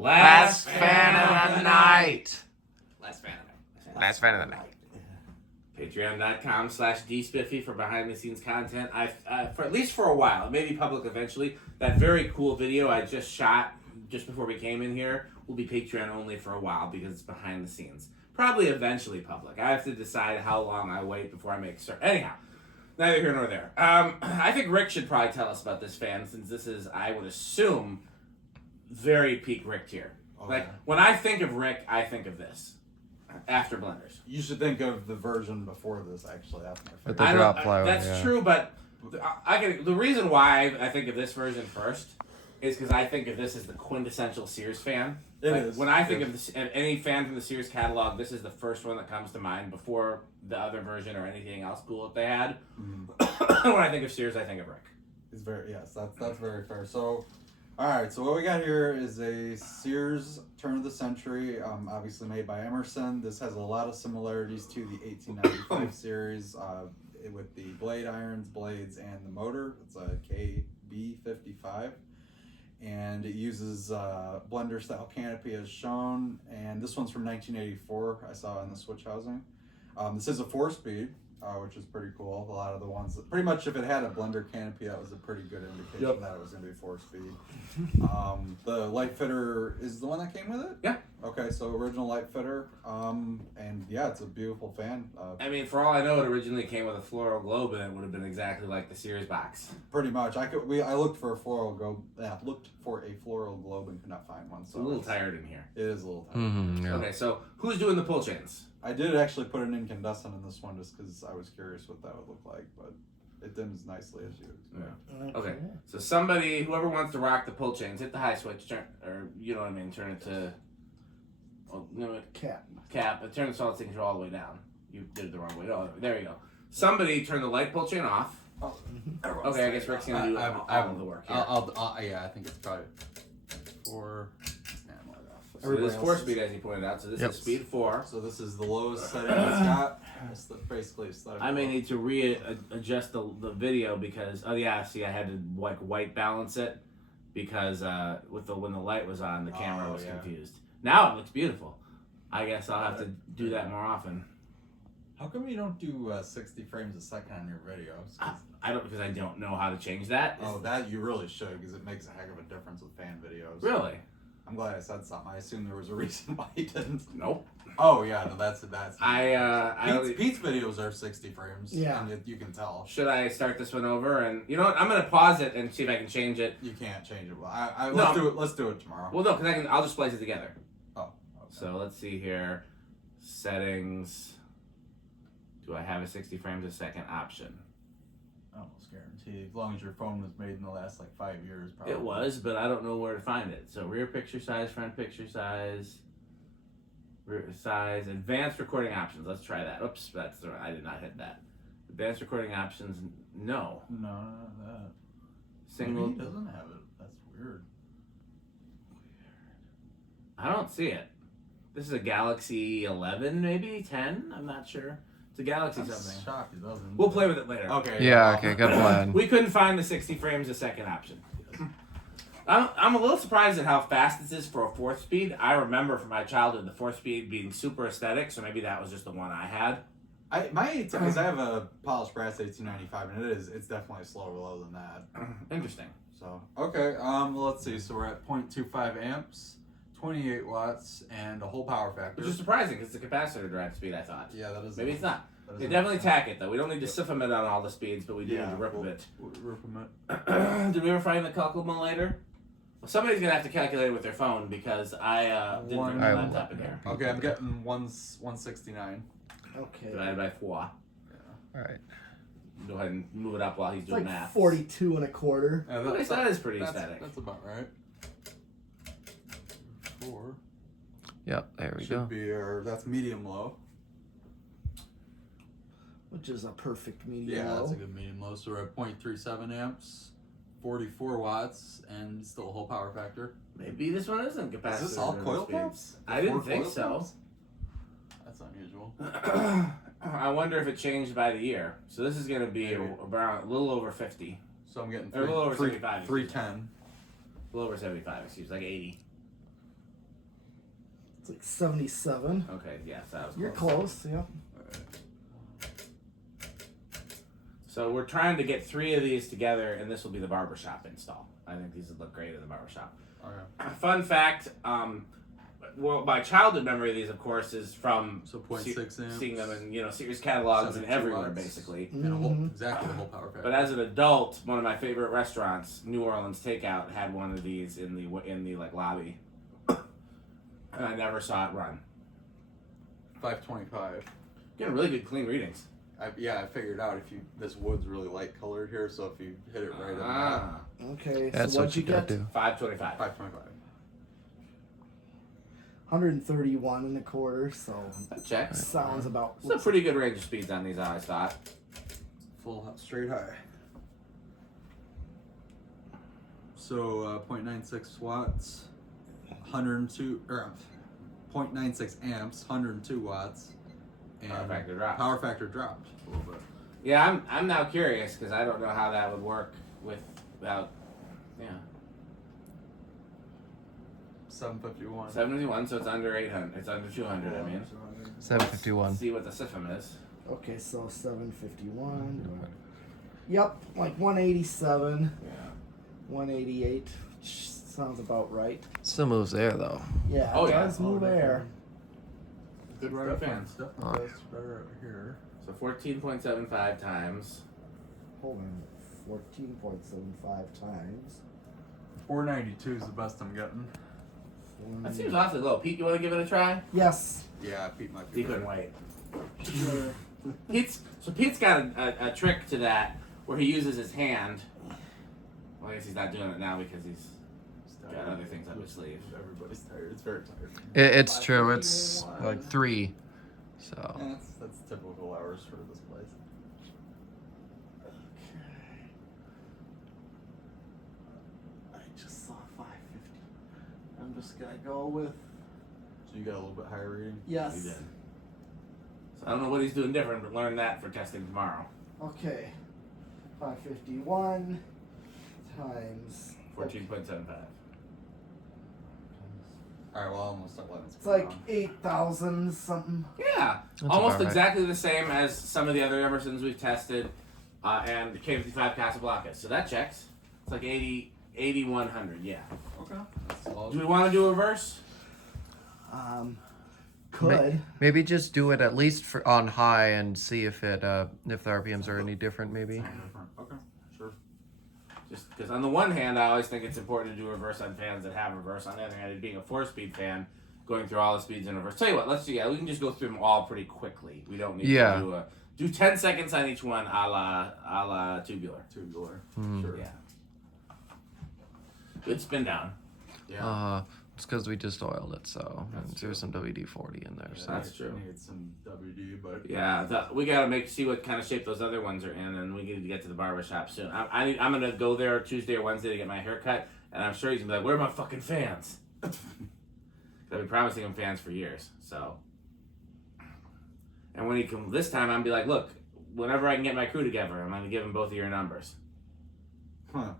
Last fan of the night. Last fan of the night. Last fan of the night. Patreon.com/dspiffy for behind the scenes content. For at least for a while, it may be public eventually. That very cool video I just shot just before we came in here will be Patreon only for a while because it's behind the scenes. Probably eventually public. I have to decide how long I wait before I make certain. Anyhow, neither here nor there. I think Rick should probably tell us about this fan since this is, I would assume, very peak Rick tier. Okay. Like when I think of Rick, I think of this. After blenders. You should think of the version before this, actually. With the drop flywheel, that's true, but the reason why I think of this version first is because I think of this as the quintessential Sears fan. It is. When I think of any fan from the Sears catalog, this is the first one that comes to mind before the other version or anything else cool that they had. Mm-hmm. When I think of Sears, I think of Rick. It's that's very fair. So, all right. So what we got here is a Sears turn of the century, obviously made by Emerson. This has a lot of similarities to the 1895 series with the blade irons, blades, and the motor. It's a KB55. And it uses blender style canopy as shown, and this one's from 1984. I saw in the switch housing. This is a 4-speed, which is pretty cool. A lot of the ones, pretty much if it had a blender canopy, that was a pretty good indication that it was going to be 4-speed. The light fitter is the one that came with it? Yeah. Okay, so original light fitter, and yeah, it's a beautiful fan. I mean, for all I know, it originally came with a floral globe, and it would have been exactly like the Sears box. Pretty much. I looked for a floral globe. And could not find one. So it's a little tired in here. It is a little tired. Mm-hmm, yeah. Okay, so who's doing the pull chains? I did actually put an incandescent in this one just because I was curious what that would look like, but it dims nicely as you expect. Yeah. Okay, so somebody, whoever wants to rock the pull chains, hit the high switch, turn, or you know what I mean, turn it to. Well, no, cap, and turn the solid state control all the way down. You did it the wrong way. Oh, there you go. Somebody turn the light pull chain off. Oh. Okay, I guess Rick's gonna do all of the work here. Yeah, I think it's probably 4. So this is 4-speed, as you pointed out. So this is speed 4. So this is the lowest setting it's got. It's basically I may need to readjust the video because see, I had to like white balance it because when the light was on, the camera was confused. Now it looks beautiful. I guess I'll have to do that more often. How come you don't do 60 frames a second on your videos? I don't, because I don't know how to change that. That you really should, because it makes a heck of a difference with fan videos. Really? I'm glad I said something. I assumed there was a reason why you didn't. Nope. Oh yeah, no, that's. Pete's videos are 60 frames. Yeah. And you can tell. Should I start this one over? And you know what? I'm gonna pause it and see if I can change it. You can't change it. Well, let's do it tomorrow. Well, no, because I'll just splice it together. Oh. Okay. So let's see here. Settings. Do I have a 60 frames a second option? Almost guarantee. As long as your phone was made in the last 5 years, probably. It was, but I don't know where to find it. So rear picture size, front picture size, rear size, advanced recording options. Let's try that. Oops, I did not hit that. Advanced recording options, no. No, not that. Single. Maybe he doesn't have it. That's weird. I don't see it. This is a Galaxy 11, maybe 10. I'm not sure. It's a Galaxy something. Shocked it doesn't. We'll play with it later. Okay. Yeah. Okay. Good plan. We couldn't find the 60 frames a second option. I'm a little surprised at how fast this is for a 4th speed. I remember from my childhood the 4th speed being super aesthetic, so maybe that was just the one I had. Because I have a polished brass 1895, and it's definitely a slower low than that. Interesting. So okay, let's see. So we're at 0.25 amps. 28 watts and a whole power factor. Which is surprising because it's a capacitor drive speed, I thought. Yeah, that is. Maybe it's not. They definitely tack it, though. We don't need to siphon it on all the speeds, but we do need to rip a bit. Rip them. Did we ever find the calculator? Well, somebody's going to have to calculate it with their phone because I didn't bring my laptop in here. Okay, I'm getting 169. Okay. Divided by 4. All right. Go ahead and move it up while he's doing math. 42 1/4. Yeah, that is pretty aesthetic. That's about right. 4. Yep, there we Should be, that's medium low. Which is a perfect medium Yeah, low. that's a good medium low. So we're at 0.37 amps, 44 watts, and still a whole power factor. Maybe this one isn't capacitor. Is this all coil speeds. pumps? I didn't think so. That's unusual. I wonder if it changed by the year. So this is going to be around a little over 50. So I'm getting Or a little over 75. 310. A little over 75, excuse me, like 80. like 77. Okay, yes, that was You're close. close, yeah. So we're trying to get 3 of these together, and this will be the barbershop install. I think these would look great in the barbershop. Okay. Fun fact, well, my childhood memory of these, of course, is from So 0.6 amps. seeing them in Sears catalogs and 72 everywhere, watts. basically. And a whole, exactly the whole power factor. But as an adult, one of my favorite restaurants, New Orleans Takeout, had one of these in the like lobby, and I never saw it run. 525. Getting really good clean readings. I figured out this wood's really light colored here, so if you hit it right Ah, Okay, That's so what what'd you you gotta get? do. 525. 525. 131 and a quarter, so That checks. sounds about. It's a pretty good range of speeds on these, I thought. Full straight high. So 0.96 watts, 102 or 0.96 amps, 102 watts, and Power factor dropped. Power factor dropped a little bit. Yeah, I'm now curious because I don't know how that would work without, 751. 71, so it's under 800. It's under 200. I mean, 751. Let's see what the SIFM is. Okay, so 751. Yep, like 187, Yeah. 188. Sounds about right. Still moves there though. Yeah, Oh, it yeah. does move air. Good right up fans. Oh. That's better here. So 14.75 times. Hold on, 14.75 times. 492 is the best I'm getting. That seems awfully low. Pete, you want to give it a try? Yes. Yeah, Pete might He be couldn't better. wait. Pete's got a trick to that where he uses his hand. Well, I guess he's not doing it now because he's got other things up his sleeve. Everybody's tired. It's very tired. It's true. It's like 3. So Yeah, that's typical hours for this place. I just saw 550. I'm just gonna go with So you got a little bit higher reading? yes. He did. So I don't know what he's doing different, but learn that for testing tomorrow. Okay. 551 times 14.75. Alright, well, I'm gonna start letting it It's spin like around. 8,000 something. Yeah, That's almost about right. exactly the same as some of the other Emersons we've tested, and the KB55 Casablancas. So that checks. It's like 8,100. Yeah. Okay. That's all. Do we want to do a reverse? Could. maybe just do it at least for on high and see if the RPMs are any different. Maybe. Different. Okay, sure. Just because on the one hand, I always think it's important to do reverse on fans that have reverse. On the other hand, being a 4-speed fan, going through all the speeds in reverse. Tell you what, let's do. Yeah, we can just go through them all pretty quickly. We don't need to do 10 seconds on each one, a la tubular. Tubular. Hmm. Sure. Yeah. Good spin down. Yeah. It's because we just oiled it, so That's there's some WD-40 in there. Yeah, So That's true. Need some WD, but Yeah, we gotta see what kind of shape those other ones are in, and we need to get to the barbershop soon. I'm gonna go there Tuesday or Wednesday to get my hair cut, and I'm sure he's gonna be like, "Where are my fucking fans?" I've been promising him fans for years. So, and when he comes this time, I'm gonna be like, "Look, whenever I can get my crew together, I'm gonna give him both of your numbers." Huh.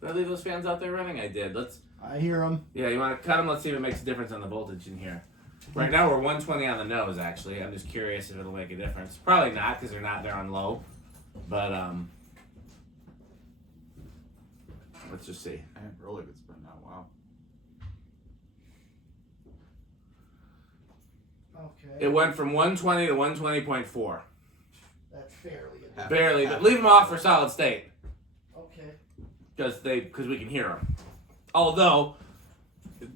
Did I leave those fans out there running? I did. I hear them. Yeah, you want to cut them? Let's see if it makes a difference on the voltage in here. Right now we're 120 on the nose, actually. I'm just curious if it'll make a difference. Probably not, because they're on low. But, let's just see. Man, really good spin now. Wow. Okay. It went from 120 to 120.4. That's fairly. Half- Barely, half- but leave them off for solid state. Okay. Because we can hear them. Although,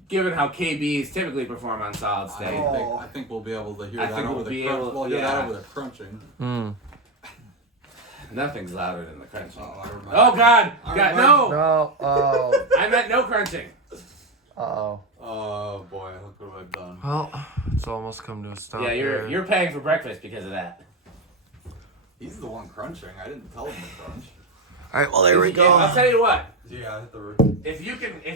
given how KBs typically perform on solid state, I think we'll be able to hear I that think over we'll the be crunch. able- We'll hear yeah. that over the crunching. nothing's louder than the crunching. I remember. Oh, God! I God, remember. no! no. Oh. I meant no crunching. Oh. Oh boy, look what I've done. Well, it's almost come to a stop. Yeah, here. you're paying for breakfast because of that. He's the one crunching. I didn't tell him to crunch. All right. Well, there we Yeah, go. I'll tell you what. Yeah, I hit the. If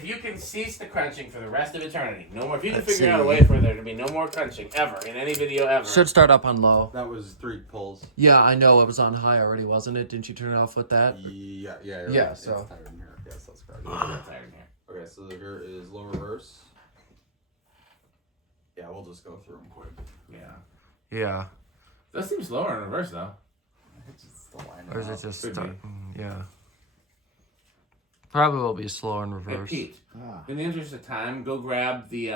you can cease the crunching for the rest of eternity, no more. If you can Let's figure out a see. way for there to be no more crunching ever in any video ever. Should start up on low. That was 3 pulls. Yeah, I know it was on high already, wasn't it? Didn't you turn it off with that? Yeah. Yeah, Right. so- It's tired in here. Yes, that's correct. I'm tired here. Okay, so here is low reverse. Yeah, we'll just go through them quick. Yeah. Yeah. That seems slower in reverse though. It's just the line Or is it up. just Could start? be. Yeah. Probably will be slower in Hey reverse. Pete, Ah. in the interest of time, go grab the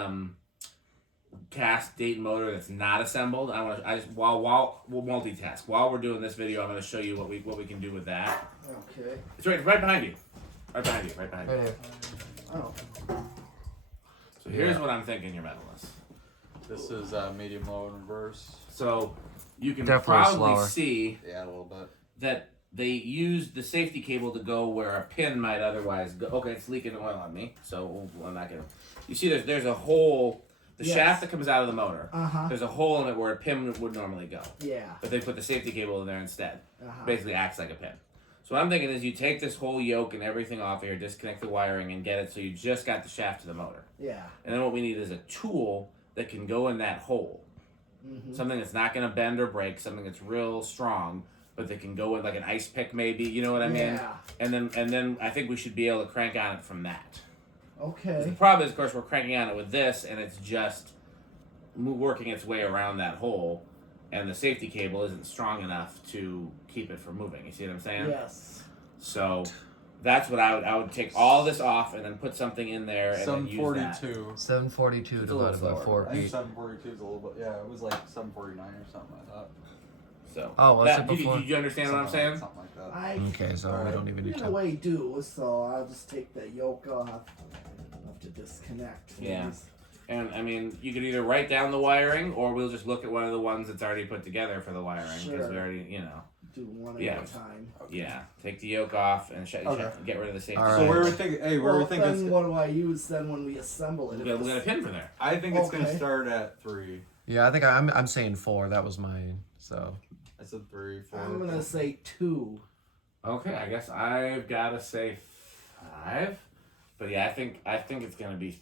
cast Dayton motor that's not assembled. I just while we'll multitask. While we're doing this video, I'm going to show you what we can do with that. Okay. It's right behind you. Right behind you. Right behind you. Right here. Oh. So here's what I'm thinking your metal is. This is medium low in reverse. So you can Definitely probably slower. see Yeah, a little bit. that they used the safety cable to go where a pin might otherwise go. Okay, it's leaking oil on me, so I'm not gonna. You see, there's a hole. The Yes. shaft that comes out of the motor. Uh-huh. There's a hole in it where a pin would normally go, Yeah. but they put the safety cable in there instead. Uh-huh. Basically, acts like a pin. So what I'm thinking is you take this whole yoke and everything off here, disconnect the wiring, and get it so you just got the shaft to the motor. Yeah. And then what we need is a tool that can go in that hole. Mm-hmm. Something that's not going to bend or break, something that's real strong, but that can go in like an ice pick maybe, you know what I mean? Yeah. And then I think we should be able to crank on it from that. The Okay. problem is, of course, we're cranking on it with this, and it's just working its way around that hole, and the safety cable isn't strong enough to keep it from moving. You see what I'm saying? Yes. So that's what I would take all this off and then put something in there and then use that. 742. 742 It's a little divided by slower. 4. I think Pete. 742 is a little bit. Yeah, it was like 749 or something. I thought. So Oh, was it did before? you understand what I'm saying? Something like that. I Okay, so we don't even need in a to. way do, so I'll just take the yoke off. I'll have to disconnect. Yeah. these. And I mean, you could either write down the wiring, or we'll just look at one of the ones that's already put together for the wiring, because we Sure. already, Do one at Yeah. a time. yeah. Take the yoke off and Okay. get rid of the safety. All So right. where we think? Hey, where we Well, think then it's? what do I use then when we assemble it? We If got, we this- got a pin for there. I think it's gonna Okay. start at 3. Yeah, I think I'm saying 4. That was mine. So I said 3, 4. I'm gonna say 2. Okay, I guess I've got to say 5. But yeah, I think it's gonna be.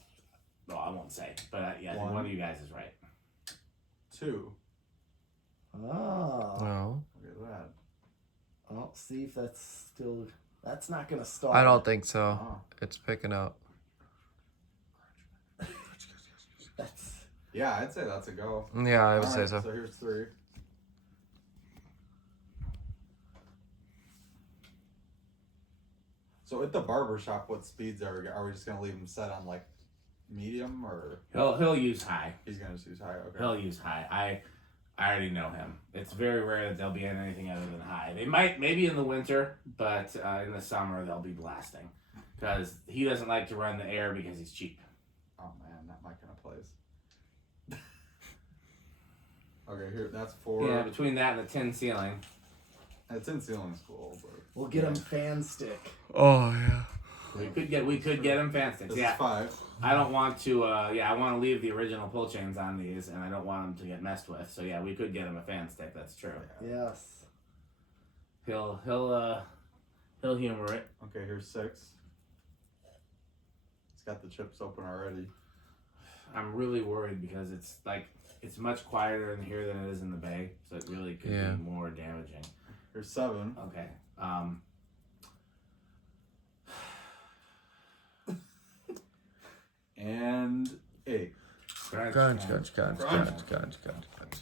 Well, I won't say, but yeah, I think one of you guys is right. 2. Oh. no, Look at that. I'll see if that's still. That's not gonna start. I don't think so. Oh. It's picking up. That's. Yeah, I'd say that's a go. Yeah, I would say Alright, so. So here's 3. So at the barber shop, what speeds are we just gonna leave him set on like medium, or He'll use high. he's gonna just use high? Okay. He'll use high. I already know him. It's very rare that they'll be in anything other than high. They might maybe in the winter, but in the summer they'll be blasting because he doesn't like to run the air because he's cheap. Oh man, not my kind of place. Okay, here that's 4. Yeah, between that and the tin ceiling. It's in ceiling school, but We'll get him fan stick. Oh yeah. We could get him fan sticks. this Yeah, is 5. I don't want to. I want to leave the original pull chains on these, and I don't want them to get messed with. So yeah, we could get him a fan stick. That's true. Yes. He'll humor it. Okay, here's 6. It's got the chips open already. I'm really worried because it's much quieter in here than it is in the bay, so it really could Yeah. be more damaging. Here's 7. Okay. And 8. Crunch. Crunch, crunch, crunch, crunch, crunch, crunch, crunch.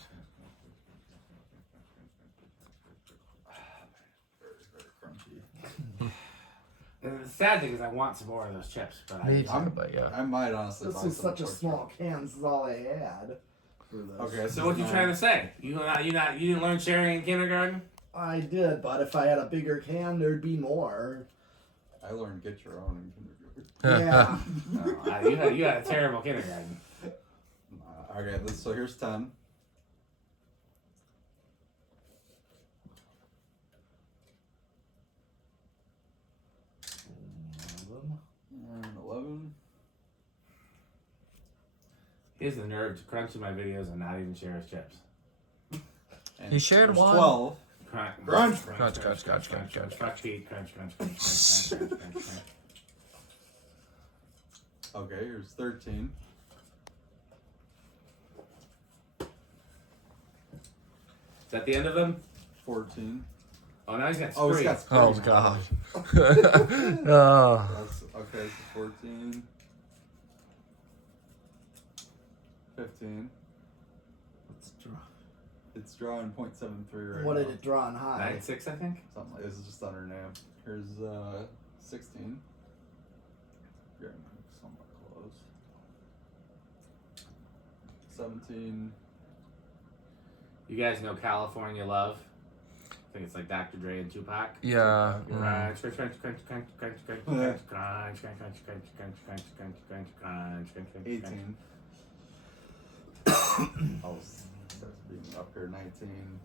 Very crunchy. And the sad thing is I want some more of those chips, but Me I too, but yeah. I might honestly. This buy was some such a quick small can. This is all I had for this. Okay, So what you trying to say? You didn't learn sharing in kindergarten? I did, but if I had a bigger can, there'd be more. I learned get your own in kindergarten. Yeah. No, you had a terrible kindergarten. Okay, so here's 10. And 11. He has the nerve to crunch in my videos and not even share his chips. And He shared there's one. 12. Crunch, Crunch. Crunch, crunch, crunch, crunch, crunch. Crunch, Pete, crunch, crunch, crunch, crunch, crunch, crunch, crunch. Okay, here's 13. Is that the end of them? 14. Oh, now he's got Oh, spree. it's got Oh spring. god. Oh. That's, okay, Okay, so 14. 15. Let's draw. It's drawing 0.73 right What now. did it draw on high? 9.6, I think. Something like this is just under an amp. Here's 16. You're somewhat close. 17. You guys know California Love? I think it's like Dr. Dre and Tupac. Yeah. Crunch, crunch, crunch, crunch, crunch, crunch, crunch, crunch, crunch, crunch, crunch, crunch, crunch, crunch, crunch, crunch, crunch, crunch, 18. Oh, starts being up here. 19.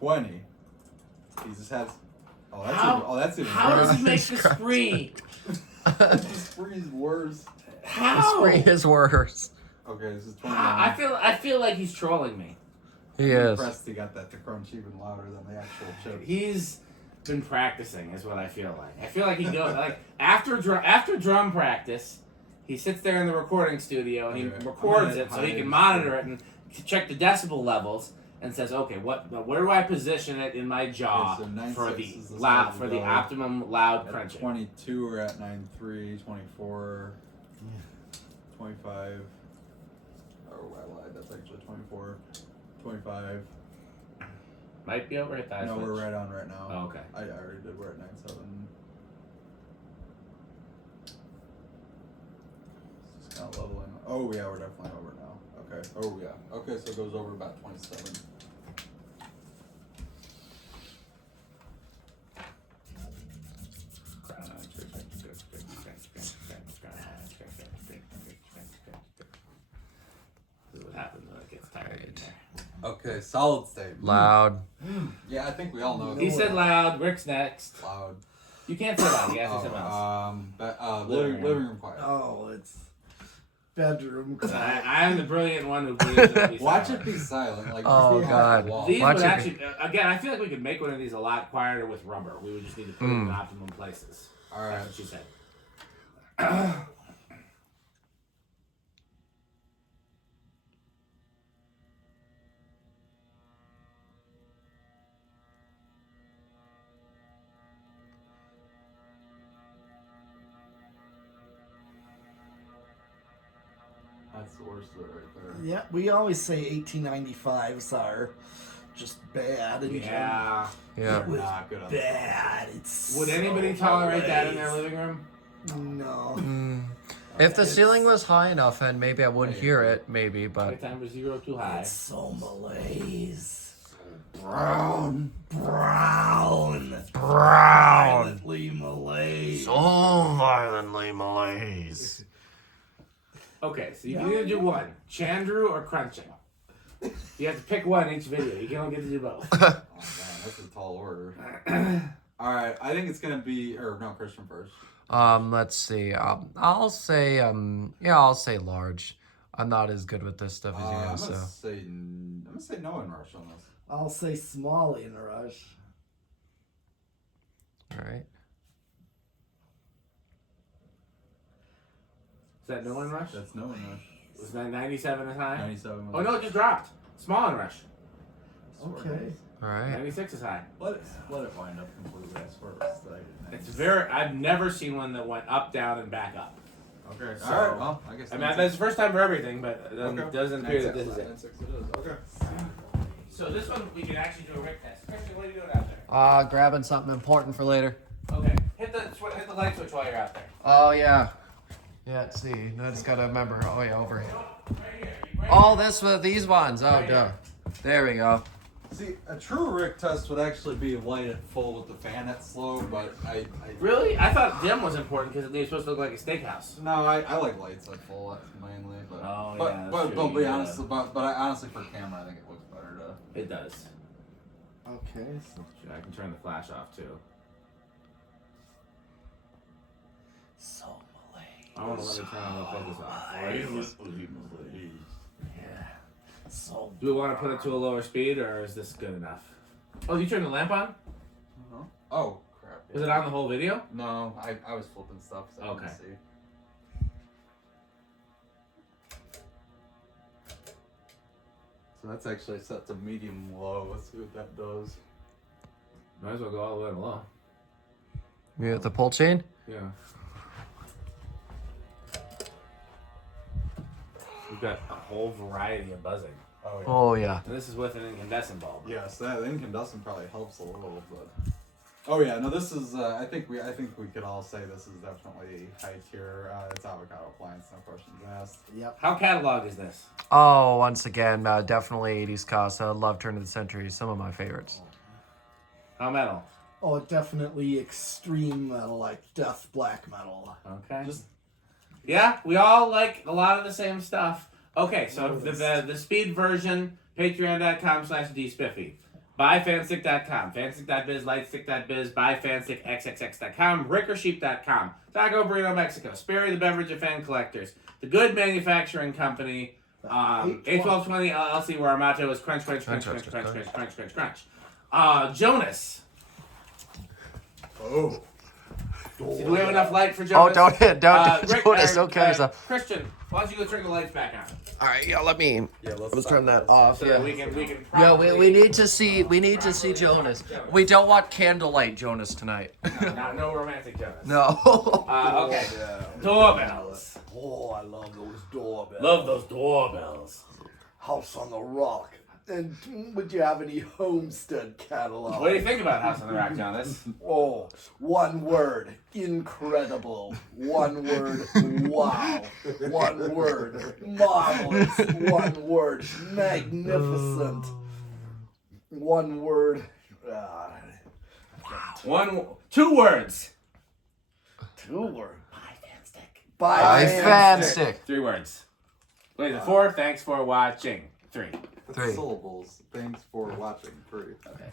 20. He just has. Oh, that's How- even. Oh, that's even. How worse. does he make the spree? The spree's worse. The How? spray is worse. Okay, this is 21. I feel like he's trolling me. He I'm is. impressed he got that to crunch even louder than the actual chip. He's been practicing, is what I feel like. I feel like he goes like after drum practice, he sits there in the recording studio and he Okay. records it so he can monitor it and check the decibel levels and says, okay, where do I position it in my jaw Okay, so 9.6 for the is the loud size for of the the optimum loud At crunching? 22, we're at 9.3, 24, 25. Oh, I lied. That's actually 24, 25. Might be over at that. No, we're right on right now. Oh, okay. I already did. We're at 9.7. It's just kind of leveling. Oh, yeah, we're definitely over now. Okay. Oh, yeah. Okay, so it goes over about 27. This is what happens when it gets tired. in there. Okay, solid state. Loud. Yeah, I think we all know He this. said loud. Rick's next. Loud. You can't say loud. You have to say something else. Living room quiet. Oh, it's bedroom. I'm the brilliant one who believes it'll be Watch silent. it be silent. Like Oh, just be off God. the wall. These Watch would it actually, again, I feel like we could make one of these a lot quieter with rubber. We would just need to put it in optimum places. All right. That's what she said. That's the worst of it right there. Yeah, we always say 1895s are just bad. And Yeah. Yeah. It was Not good on bad. It's Would anybody so tolerate that in their malaise. living room? No. If the ceiling was high enough, and maybe I would hear it, maybe, Every but time for zero too high. It's so malaise. Brown. Brown. Violently malaise. violently malaise. Okay, so you can either do one, Chandru or crunching. You have to pick one each video. You don't get to do both. Oh man, that's a tall order. All right, I think it's gonna be Christian first. Let's see. I'll say I'll say large. I'm not as good with this stuff as you I'm guys, gonna so say I'm gonna say no in rush on this. I'll say small in a rush. all right. Is that no one rush? That's no in rush. Was that 97 as high? 97. Oh no, it just dropped. Small in rush. Okay. All right. 96 is high. Let it wind up completely. I swear It's very. I've never seen one that went up, down, and back up. Okay. So- All right. Well, I guess. I mean, that's the first time for everything, but it doesn't appear that this is it. 9.6 it is. Okay. So this one we can actually do a Rick test. Christian, what are you doing out there? Grabbing something important for later. Okay, hit the light switch while you're out there. Oh yeah. Yeah. Let's see. I just gotta remember. Oh yeah, over here. Right here. Right Oh, these ones. Oh, Right duh. here. There we go. See, a true Rick test would actually be light at full with the fan at slow, but I Really? I thought dim was important because they're supposed to look like a steakhouse. no, I like lights at full mainly, but Oh, but yeah, that's but, true, but be yeah. honest, but I honestly for camera I think it looks better to. It does. Okay. So I can turn the flash off too. so malaise. I want to let me turn on the focus off. Yeah. So. Do we want to put it to a lower speed or is this good enough? Oh, you turned the lamp on? Oh crap! Was it on the whole video? No, I was flipping stuff. So I Okay. didn't see. So that's actually set to medium low. Let's see what that does. Might as well go all the way to low. Yeah, the pull chain. Yeah. We've got a whole variety of buzzing. Oh yeah. Oh yeah. And this is with an incandescent bulb. Yes, that incandescent probably helps a little, but. Oh yeah, no, this is. I think we could all say this is definitely high tier. It's avocado appliance, no questions asked. Yep. How catalog is this? Oh, once again, definitely 80s cost. I love turn of the century. Some of my favorites. How metal? Oh, definitely extreme metal, like death black metal. Okay. Just Yeah, we all like a lot of the same stuff. Okay, so the speed version, patreon.com/dspiffy. Buyfanstick.com, fanstick.biz, lightstick.biz, buyfanstickxxx.com, rickersheep.com, Taco Burrito Mexico, Sperry the Beverage of Fan Collectors, The Good Manufacturing Company, A1220 LLC, where our motto is crunch, crunch, crunch, crunch, crunch, crunch, crunch, crunch, crunch. Jonas. oh. Do we have enough light for Oh, Jonas? don't Rick, Jonas, don't kill yourself. Christian, why don't you go turn the lights back on? All right, yeah, let me. Yeah, Let's turn that off. So Yeah. that we can Yeah, properly- we need to see Jonas. We don't want candlelight Jonas tonight. No romantic Jonas. No. Okay. Doorbells. Oh, I love those doorbells. Love those doorbells. House on the Rock. And would you have any Homestead catalog? What do you think about House on the Rock, Jonas? Oh, one word. Incredible. One word. Wow. One word. Marvelous. One word. Magnificent. One word. Two words. Two words. I fan stick. 3 words. Wait, the 4. Thanks for watching. 3. That's 3. syllables. Thanks for watching. 3. Okay.